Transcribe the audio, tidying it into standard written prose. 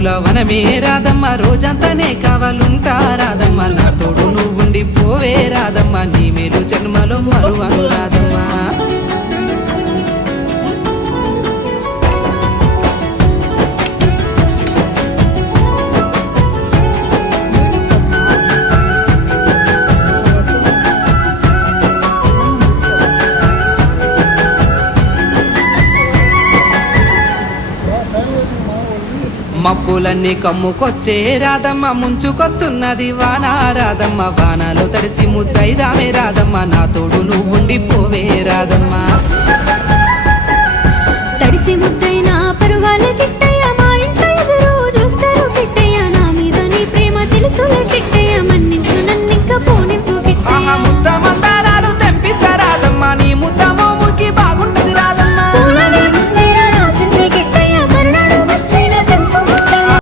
వనమే రాదమ్మ రోజంతానే కావాలుంటా రాదమ్మ నా తోడు నువ్వుండి పోవే రాదమ్మ నీ మేలు జన్మలో మరువను రాదమ్మ మబ్బులన్నీ కమ్ముకొచ్చే రాదమ్మ ముంచుకొస్తున్నది వాన రాదమ్మ వానలో తడిసి ముద్దైదామే రాదమ్మ నా తోడు నువ్వుండి పోవే రాదమ్మ తడిసి ముద్దైనా పరువాలకి